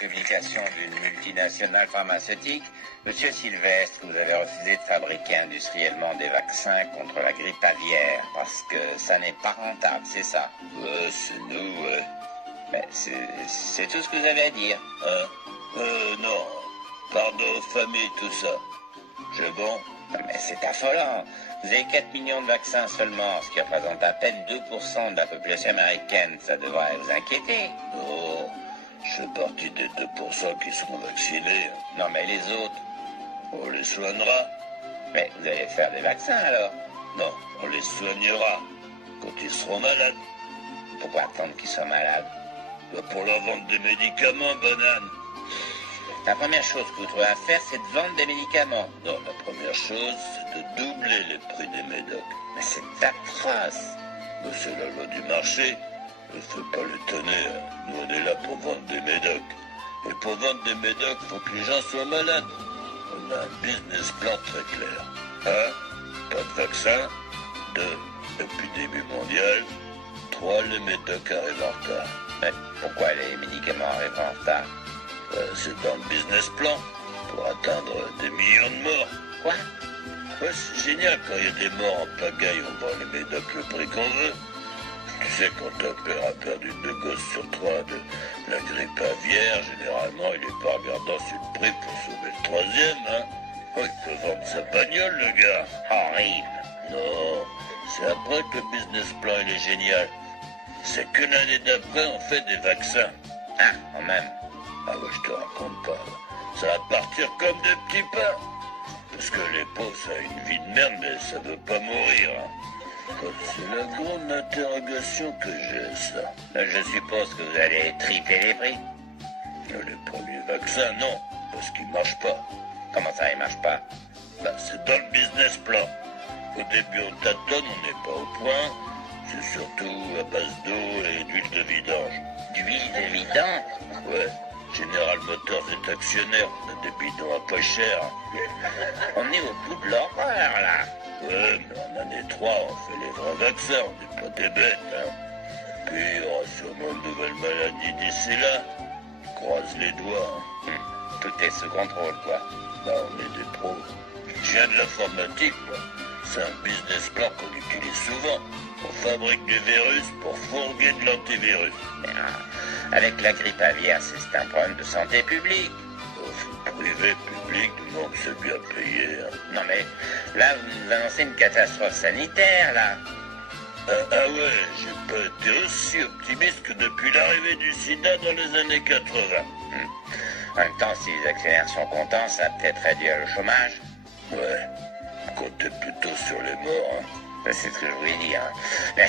publication d'une multinationale pharmaceutique. Monsieur Sylvestre, vous avez refusé de fabriquer industriellement des vaccins contre la grippe aviaire parce que ça n'est pas rentable, c'est ça? C'est nous, ouais. Mais c'est tout ce que vous avez à dire. Non. Pardon, famille, tout ça. C'est bon? Mais c'est affolant. Vous avez 4 millions de vaccins seulement, ce qui représente à peine 2% de la population américaine. Ça devrait vous inquiéter. Non, je fais partie des 2% qui seront vaccinés. Non, mais les autres? On les soignera. Mais vous allez faire des vaccins alors? Non, on les soignera quand ils seront malades. Pourquoi attendre qu'ils soient malades? Pour leur vendre des médicaments, banane. La première chose que vous trouvez à faire, c'est de vendre des médicaments. Non, la première chose, c'est de doubler les prix des médocs. Mais c'est atroce. Mais c'est la loi du marché. Ne faut pas l'étonner. Nous, on est là pour vendre des médocs. Et pour vendre des médocs, il faut que les gens soient malades. On a un business plan très clair. 1. Pas de vaccin. 2. Épidémie mondiale. 3. Les médocs arrivent en retard. Mais pourquoi les médicaments arrivent en retard? C'est dans le business plan, pour atteindre des millions de morts. Quoi? Ouais, c'est génial, quand il y a des morts en pagaille, on vend les médocs le prix qu'on veut. Tu sais, quand un père a perdu 2 gosses sur 3 de la grippe aviaire, généralement, il est pas regardant sur le prix pour sauver le 3e, hein. Oh, il peut vendre sa bagnole, le gars. Horrible. Non, c'est après que le business plan, il est génial. C'est que l'année d'après, on fait des vaccins. Ah, quand même. Ah ouais, je te raconte pas. Ça va partir comme des petits pains. Parce que les pauvres, ça a une vie de merde, mais ça veut pas mourir. Hein. C'est la grande interrogation que j'ai, ça. Je suppose que vous allez tripler les prix. Les premiers vaccins, non, parce qu'ils marchent pas. Comment ça, ils marchent pas? C'est dans le business plan. Au début, on tâtonne, on n'est pas au point. C'est surtout à base d'eau et d'huile de vidange. D'huile de vidange? Ouais. General Motors est actionnaire, on a des bidons à pas cher. On est au bout de l'horreur, là. Ouais, mais en année 3, on fait les vrais vaccins, on n'est pas des bêtes, hein. Puis, il y aura sûrement de nouvelles maladies d'ici là. Croise les doigts, hein. Tout est sous contrôle, quoi. On est des pros. Je viens de l'informatique, moi. C'est un business plan qu'on utilise souvent. On fabrique des virus pour fourguer de l'antivirus. Avec la grippe aviaire, c'est un problème de santé publique. Privé, public, du moment que c'est bien payé. Hein. Non mais, là, vous nous annoncez une catastrophe sanitaire, là. Ah ouais, j'ai pas été aussi optimiste que depuis l'arrivée du sida dans les années 80. En même temps, si les actionnaires sont contents, ça va peut-être réduire le chômage. Ouais, comptez plutôt sur les morts. Hein. C'est ce que je voulais dire. Hein.